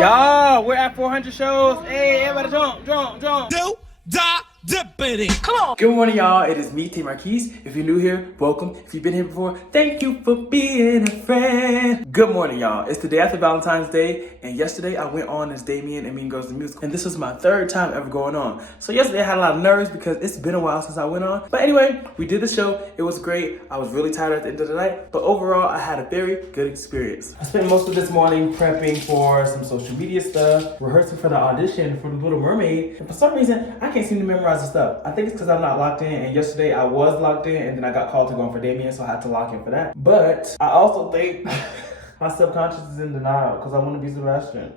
Y'all, we're at 400 shows. Hey, everybody jump. Do da dippity. Come on. Good morning, y'all. It is me, T Marquise. If you're new here, welcome. If you've been here before, thank you for being a friend. Good morning, y'all. It's the day after Valentine's Day, and yesterday I went on as Damien and Mean Girls the Musical, and this was my third time ever going on. So yesterday I had a lot of nerves because it's been a while since I went on. But anyway, we did the show. It was great. I was really tired at the end of the night, but overall I had a very good experience. I spent most of this morning prepping for some social media stuff, rehearsing for the audition for The Little Mermaid, and for some reason I can't seem to memorize the stuff. I think it's because I'm not locked in, and yesterday I was locked in, and then I got called to go on for Damien, so I had to lock in for that. But I also think my subconscious is in denial because I want to be Sebastian.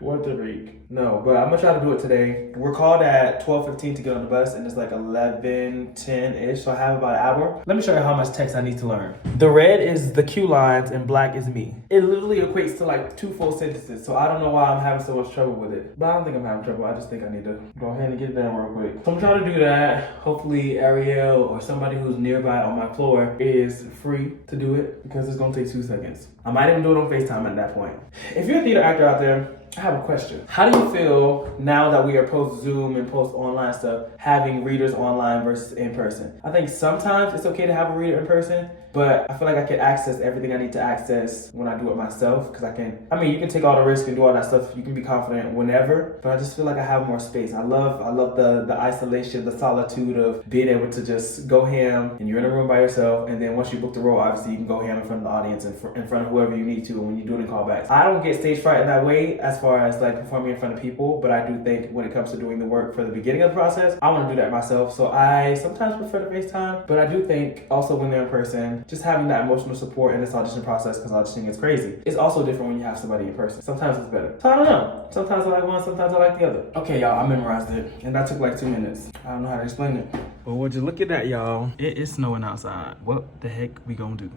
What the freak? No, but I'm gonna try to do it today. We're called at 12:15 to get on the bus, and it's like 11:10-ish, so I have about an hour. Let me show you how much text I need to learn. The red is the cue lines and black is me. It literally equates to like 2 full sentences, so I don't know why I'm having so much trouble with it. But I don't think I'm having trouble. I just think I need to go ahead and get it down real quick. So I'm trying to do that. Hopefully Ariel or somebody who's nearby on my floor is free to do it because it's gonna take 2 seconds. I might even do it on FaceTime at that point. If you're a theater actor out there, I have a question. How do you feel now that we are post Zoom and post online stuff, having readers online versus in person? I think sometimes it's okay to have a reader in person, but I feel like I can access everything I need to access when I do it myself, because you can take all the risk and do all that stuff. You can be confident whenever, but I just feel like I have more space. I love the isolation, the solitude of being able to just go ham and you're in a room by yourself, and then once you book the role, obviously you can go ham in front of the audience and in front of whoever you need to, and when you do it in callbacks. I don't get stage fright in that way as far as like performing in front of people, but I do think when it comes to doing the work for the beginning of the process, I want to do that myself. So I sometimes prefer to FaceTime, but I do think also when they're in person, just having that emotional support in this audition process, because auditioning is crazy, it's also different when you have somebody in person. Sometimes it's better. So I don't know. Sometimes I like one, sometimes I like the other. Okay, y'all, I memorized it, and that took like 2 minutes. I don't know how to explain it. But would you look at that, y'all? It is snowing outside. What the heck we gonna do?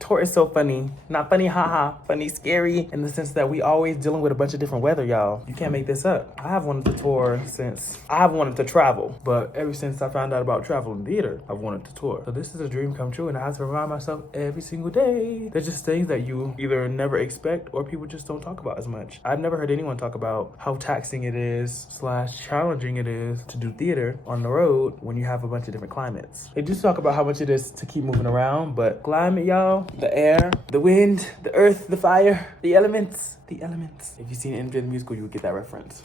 Tour is so funny. Not funny, haha. Funny, scary, in the sense that we always dealing with a bunch of different weather, y'all. You can't make this up. I have wanted to tour since I have wanted to travel, but ever since I found out about travel and theater, I've wanted to tour. So this is a dream come true, and I have to remind myself every single day. There's just things that you either never expect or people just don't talk about as much. I've never heard anyone talk about how taxing it is / challenging it is to do theater on the road when you have a bunch of different climates. They do talk about how much it is to keep moving around, but climate, y'all, the air, the wind, the earth, the fire, the elements. If you've seen MJ the Musical, you would get that reference.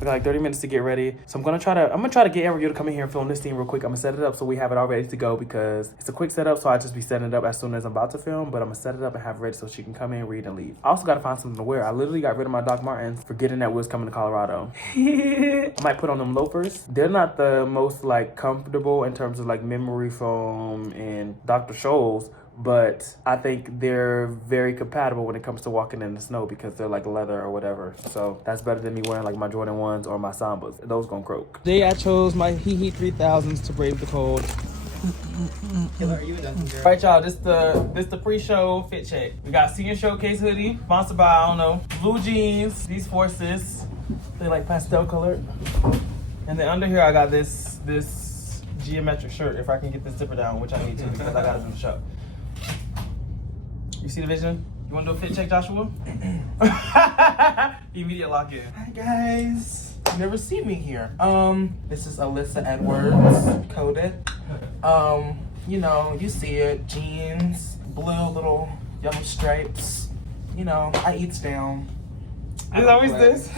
I got like 30 minutes to get ready. So I'm gonna try to get Ariel to come in here and film this scene real quick. I'm gonna set it up so we have it all ready to go because it's a quick setup, so I'll just be setting it up as soon as I'm about to film, but I'm gonna set it up and have it ready so she can come in, read, and leave. I also gotta find something to wear. I literally got rid of my Doc Martens, forgetting that we was coming to Colorado. I might put on them loafers. They're not the most like comfortable in terms of like memory foam and Dr. Scholl's, but I think they're very compatible when it comes to walking in the snow because they're like leather or whatever. So that's better than me wearing like my Jordan 1s or my Sambas. Those gonna croak. Today I chose my Heat 3000s to brave the cold. Alright, y'all, this the pre-show fit check. We got Senior Showcase hoodie, sponsored by, I don't know, blue jeans, these Forces. They like pastel colored. And then under here I got this geometric shirt, if I can get this zipper down, which I need to because I gotta do the show. You see the vision? You wanna do a fit check, Joshua? Immediate lock in. Hi guys. You never see me here. This is Alyssa Edwards, coded. You know, you see it, jeans, blue little yellow stripes. You know, I eats down. It's always this.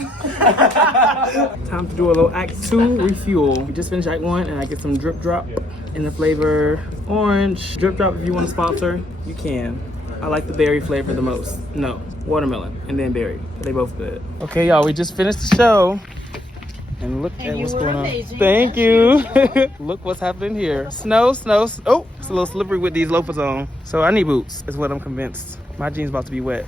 Time to do a little Act 2 refuel. We just finished Act 1 and I get some Drip Drop in the flavor orange. Drip Drop, if you want to sponsor, you can. I like the berry flavor the most. No, watermelon and then berry. They both good. Okay, y'all, we just finished the show. And look at what's going on. Thank you. Look what's happening here. Snow. Oh, it's a little slippery with these loafers on. So I need boots, is what I'm convinced. My jeans about to be wet.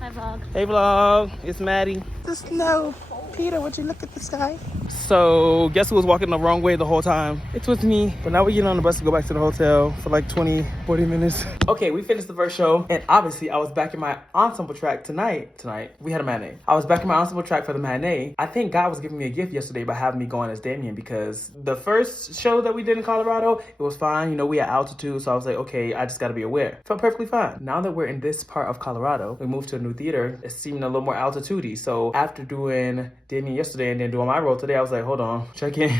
Hi, vlog. Hey, vlog. It's Maddie. The snow. Peter, would you look at the sky? So, guess who was walking the wrong way the whole time? It was me. But now we're getting on the bus to go back to the hotel for like 20, 40 minutes. Okay, we finished the first show. And obviously, I was back in my ensemble track tonight. We had a matinee. I was back in my ensemble track for the matinee. I think God was giving me a gift yesterday by having me going as Damien, because the first show that we did in Colorado, it was fine. You know, we had altitude. So I was like, okay, I just got to be aware. Felt perfectly fine. Now that we're in this part of Colorado, we moved to a new theater. It seemed a little more altitude-y. So after doing Damien yesterday and then doing my role today, I was like, hold on, check in,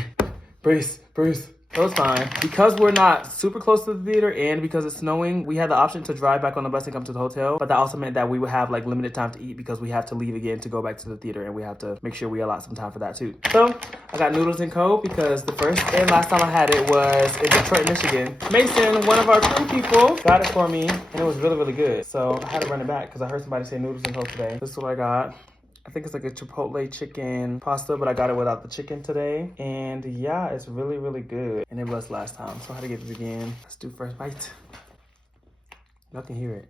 brace. It was fine. Because we're not super close to the theater and because it's snowing, we had the option to drive back on the bus and come to the hotel. But that also meant that we would have like limited time to eat because we have to leave again to go back to the theater, and we have to make sure we allot some time for that too. So I got noodles and coke because the first and last time I had it was in Detroit, Michigan. Mason, one of our crew people, got it for me and it was really, really good. So I had to run it back because I heard somebody say noodles and coke today. This is what I got. I think it's like a Chipotle chicken pasta, but I got it without the chicken today. And yeah, it's really, really good. And it was last time, so I had to get it again. Let's do first bite. Y'all can hear it.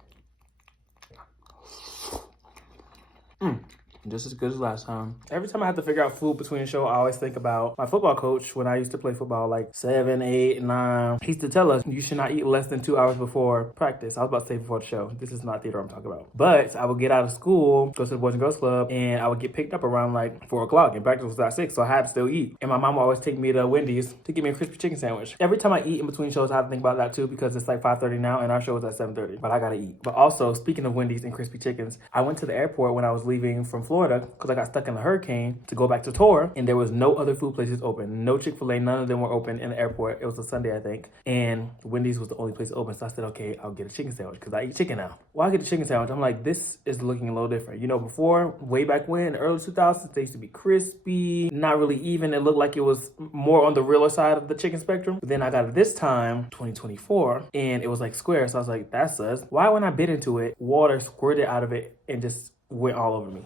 Just as good as last time. Every time I have to figure out food between the show, I always think about my football coach when I used to play football, like 7, 8, 9. He used to tell us you should not eat less than 2 hours before practice. I was about to say before the show. This is not theater I'm talking about. But I would get out of school, go to the Boys and Girls Club, and I would get picked up around like 4 o'clock, and practice was at 6, so I had to still eat. And my mom would always take me to Wendy's to get me a crispy chicken sandwich. Every time I eat in between shows, I have to think about that too, because it's like 5:30 now, and our show is at 7:30. But I gotta eat. But also, speaking of Wendy's and crispy chickens, I went to the airport when I was leaving from Florida because I got stuck in the hurricane to go back to tour, and there was no other food places open. No Chick-fil-A, none of them were open in the airport. It was a Sunday, I think, and Wendy's was the only place open. So I said, okay, I'll get a chicken sandwich because I eat chicken now. Well, I get a chicken sandwich. I'm like, this is looking a little different. You know, before, way back when, in the early 2000s, they used to be crispy, not really even. It looked like it was more on the realer side of the chicken spectrum. But then I got it this time, 2024, and it was like square. So I was like, that's us. Why when I bit into it, water squirted out of it and just went all over me.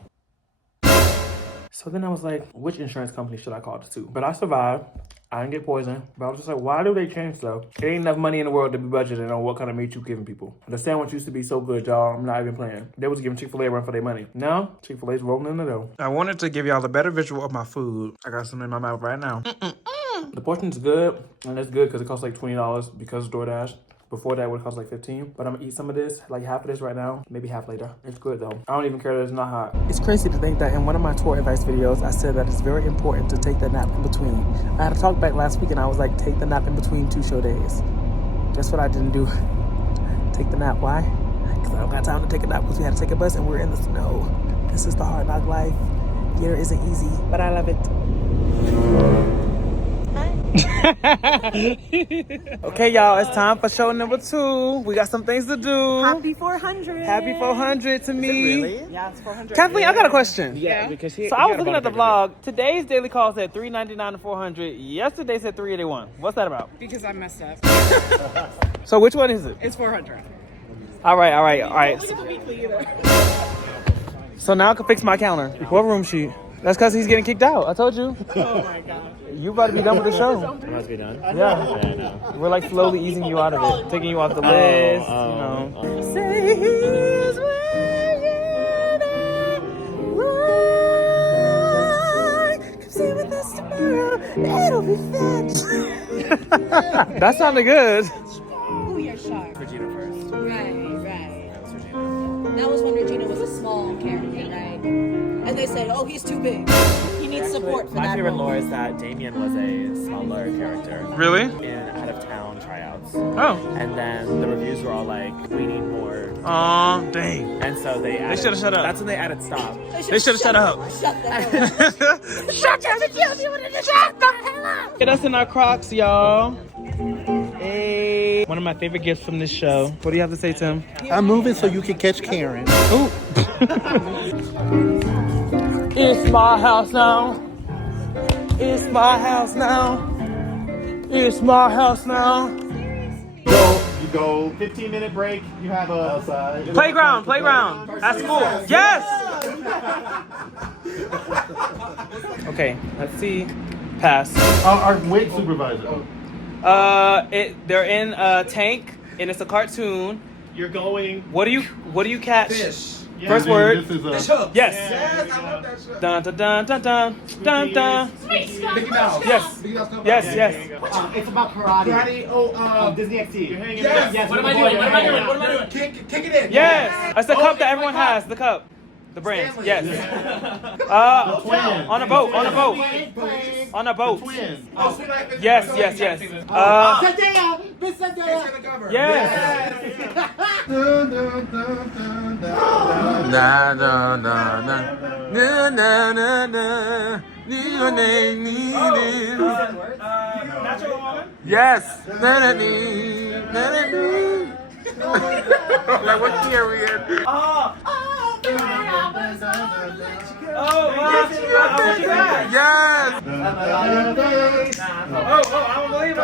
So then I was like, which insurance company should I call this to? But I survived. I didn't get poisoned. But I was just like, why do they change stuff? There ain't enough money in the world to be budgeted on what kind of meat you giving people. The sandwich used to be so good, y'all. I'm not even playing. They was giving Chick-fil-A a run for their money. Now, Chick-fil-A's rolling in the dough. I wanted to give y'all a better visual of my food. I got some in my mouth right now. The portion's good, and it's good because it costs like $20 because of DoorDash. Before that, it would cost like $15. But I'm gonna eat some of this, like half of this right now, maybe half later. It's good though. I don't even care that it's not hot. It's crazy to think that in one of my tour advice videos, I said that it's very important to take the nap in between. I had a talk back last week and I was like, take the nap in between 2 show days. Guess what I didn't do? Take the nap. Why? Because I don't got time to take a nap because we had to take a bus and we're in the snow. This is the hard knock life. Theater isn't easy, but I love it. Okay, y'all, it's time for show number 2. We got some things to do. Happy 400. Happy 400 to me. Really? Yeah, it's 400. Kathleen, I got a question. Yeah, because So I was looking at the vlog. Today's daily call said $3.99 to 400. Yesterday said $3.81. What's that about? Because I messed up. So which one is it? It's 400. All right. Look at the weekly either. So now I can fix my counter. What room sheet? That's because he's getting kicked out. I told you. Oh my god. You about to be done with the show. It must be done. Yeah. Yeah, I know. We're like slowly easing you out of it. Taking you off the list, you know. Say he's come stay with us tomorrow. It'll be fun. That sounded good. Ooh, you're sharp. Regina first. Right. That was Regina. That was when Regina was a small character, right? And they said, oh, he's too big. He needs support for My that favorite role. lore is that Damien was a smaller character Really? in out-of-town tryouts. Oh. And then the reviews were all like, we need more. Aw, dang. And so they added, should've shut up. That's when they added stop. They should've shut up. Shut the hell up. Get us in our Crocs, y'all. Hey. One of my favorite gifts from this show. What do you have to say, Tim? I'm moving so you can catch Karen. Ooh. It's my house now. It's my house now. It's my house now. You go 15-minute break. You have a outside Playground. At school. Yes. Okay, let's see. Pass. Our weight supervisor. They're in a tank and it's a cartoon. You're going. What do you catch? Fish. First word. This is Yes. Dun dun dun dun dun dun dun. Mickey Mouse. Yes. Yes. Yes. It's about karate. Karate. Disney XD. Yes. What am I doing? What am I doing? What am I doing? Kick it in. Yes. That's the cup that everyone has. The cup. The brand. Stanley. Yes. Twins. On a boat. On a boat. On a boat. Twins. Oh, Sweet Life is Yes. Yes. Yes. Kiss on the cover. Yes. Dun, dun, dun, dun, dun. Na na na na na na na na. Natural woman. Yes. Na na na na na. Like what year we in? Oh, yes. Oh, I don't believe it.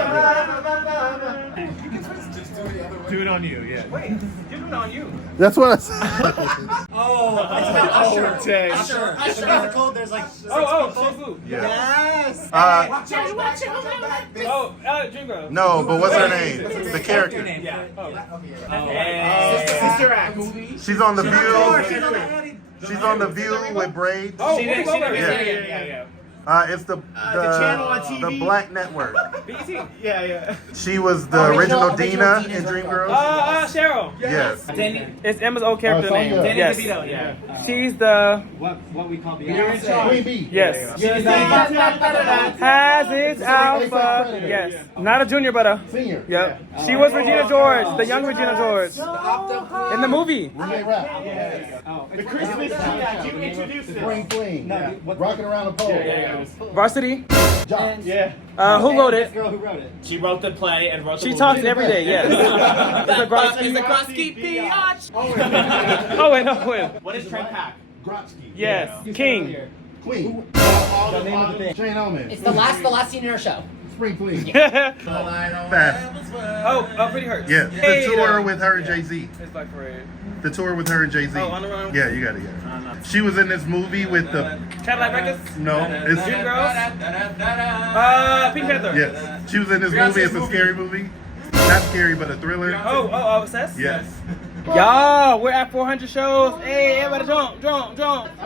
Do it on you, yeah. Wait, do it on you. That's what I said. There's like Soul Food. yes. Dream Girl. No, but what's her name? The character. Yeah. Sister Act. She's on The View. She's on The View with braids. Oh, She did, yeah. It's the channel on TV. the Black Network. BT. Yeah. She was the original Dina in Dreamgirls. Cheryl. Yes. It's Emma's old character name. Sonya. Yes. yeah. She's the What we call the Queen Bee. yes. Has its alpha. Yes. Not a junior, but a Senior. yep. She was Regina George, the young Regina George, in the movie. Renee Rapp. The Christmas tree. You introduced it. Fling Fling. Rocking around the pole. Varsity. Jock. Yeah. Who wrote it? Girl who wrote it. She wrote the play and wrote the She movie. talks every day. Yes. It's a Grotsky. Oh wait, no wait. What is Trent Pack? Grotsky. Yes. King. Queen. The name of the thing. Shane Omen. It's the last scene in our show. Spring Fling. Fast. Pretty hurts. Yeah. The Hey, tour with her and Jay-Z. It's Black Parade. The tour with her and Jay-Z. Oh, On the Run? Yeah, you got it. Yeah. She was in this movie with the Cadillac Records. no. It's Dream Girls. Pink Panther. yes. She was in this movie. It's a scary movie. Not scary, but a thriller. Obsessed. Yes. Y'all, we're at 400 shows. Hey, everybody jump. I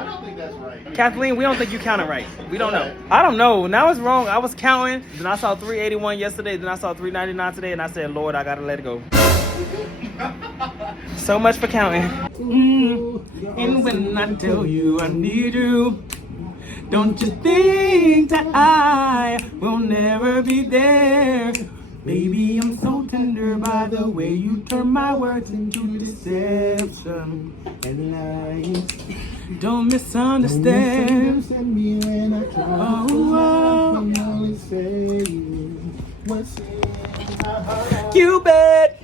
don't think that's right. Kathleen, we don't think you counted right. We don't know. I don't know. Now it's wrong. I was counting. Then I saw 381 yesterday. Then I saw 399 today. And I said, Lord, I got to let it go. So much for counting. And when I tell you I need you, don't you think that I will never be there? Baby, I'm so tender by the way you turn my words into deception and lies. Don't misunderstand. me when I try. You bet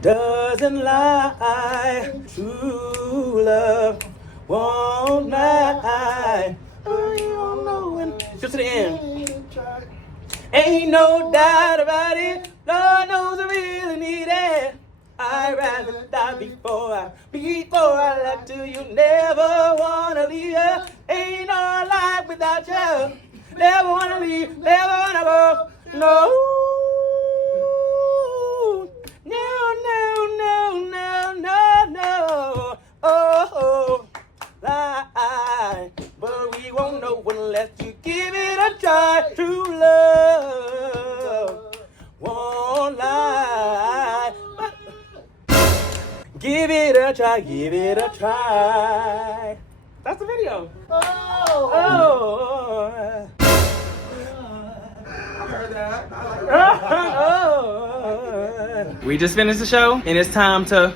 doesn't lie. True love won't lie. Oh, you don't know when. Just to the end. Ain't no doubt about it. Lord knows I really need it. I'd rather die before I love to you. Never wanna leave you. Ain't no life without you. Never wanna leave, never wanna go. No. No. Oh, lie. But we won't know unless you give it a try. True love won't lie. But give it a try. That's the video. Oh. We just finished the show, and it's time to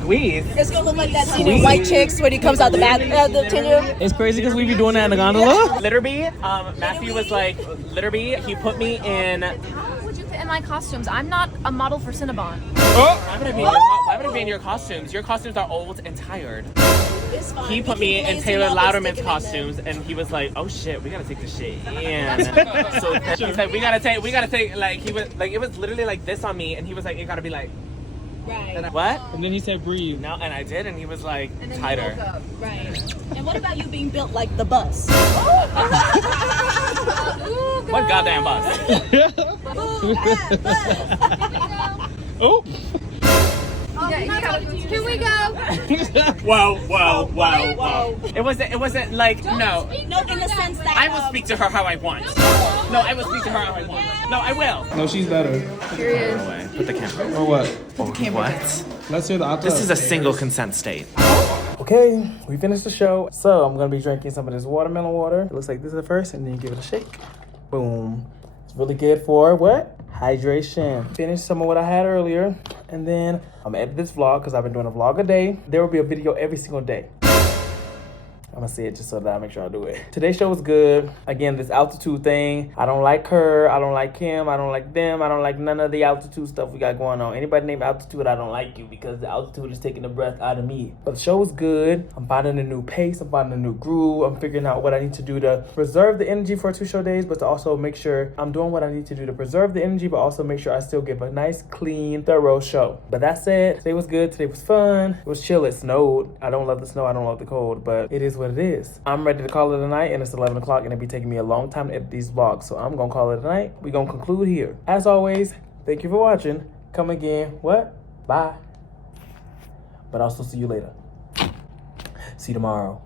squeeze. It's gonna look like that scene in White Chicks when he comes out the tissue. It's crazy because we be doing that in the gondola. Litterby, Matthew was like, Litterby, he put me in. How would you fit in my costumes? I'm not a model for Cinnabon. Why would I be in your costumes? Your costumes are old and tired. It's fine. He put We me can in lace Taylor it up and Louderman's stick it in costumes, and he was like, "Oh shit, we gotta take this shit in." So he said, "We gotta take." Like he was like, it was literally like this on me, and he was like, "It gotta be like." Right. And what? And then he said breathe. No, and I did, and he was like And then tighter. you woke up. Right. And what about you being built like the bus? What goddamn bus? Oh. All Here we go. Wow. It wasn't like, no. No, in the sense that I will speak to her how I want. No, I will speak to her how I want. No, I will. No, she's better. Period. Put the camera. Or what? What? Let's hear the opera. This is a single consent state. Okay, we finished the show. So I'm gonna be drinking some of this watermelon water. It looks like this is the first, and then you give it a shake. Boom. It's really good for what? Hydration. Finished some of what I had earlier, and then I'm gonna edit this vlog because I've been doing a vlog a day. There will be a video every single day. I'm gonna say it just so that I make sure I do it. Today's show was good. Again, this altitude thing. I don't like her. I don't like him. I don't like them. I don't like none of the altitude stuff we got going on. Anybody named altitude, I don't like you because the altitude is taking the breath out of me. But the show was good. I'm finding a new pace. I'm finding a new groove. I'm figuring out what I need to do to preserve the energy for 2 show days, but to also make sure I'm doing what I need to do to preserve the energy, but also make sure I still give a nice, clean, thorough show. But that's it. Today was good. Today was fun. It was chill. It snowed. I don't love the snow. I don't love the cold, but it is what it is. I'm ready to call it a night, and it's 11 o'clock, and it'll be taking me a long time to edit these vlogs, so I'm gonna call it a night. We're gonna conclude here. As always, thank you for watching. Come again. What? Bye. But I'll still see you later. See you tomorrow.